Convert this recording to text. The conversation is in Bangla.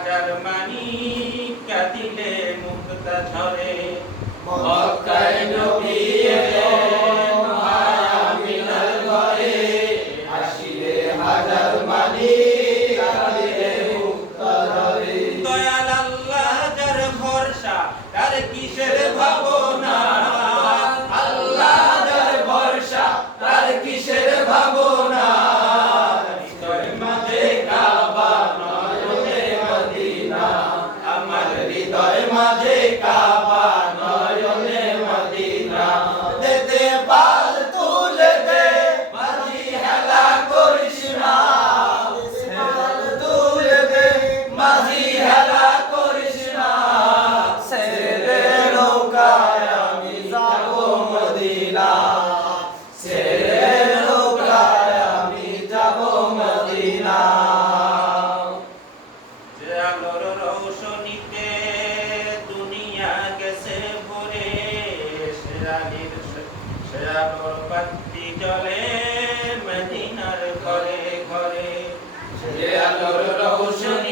হাজার মানি কাঁদিলে মুক্তা ঝরে মক্কায় নবী এলেন আমিনার ঘরে আসিলে হাজার মানি কাঁদিলে মুক্তা ঝরে দয়াল আল্লাহ যার ভরসা তার কিসের ভাবনা আল্লাহ যার ভরসা তার কিসের ভাবনা মাঝে কাবা নয়নে মদিনা দেতে পাল তুলে দে মাঝি হেলা করিস না পাল তুলে দে মাঝি হেলা করিস না ছেড়ে নৌকায় আমি যাব মদিনা ছেড়ে নৌকায় আমি যাব মদিনা যে আলোর রৌশনীতে আলোর বাতি জ্বলে মদিনার ঘরে ঘরে সে আলোর রৌশনী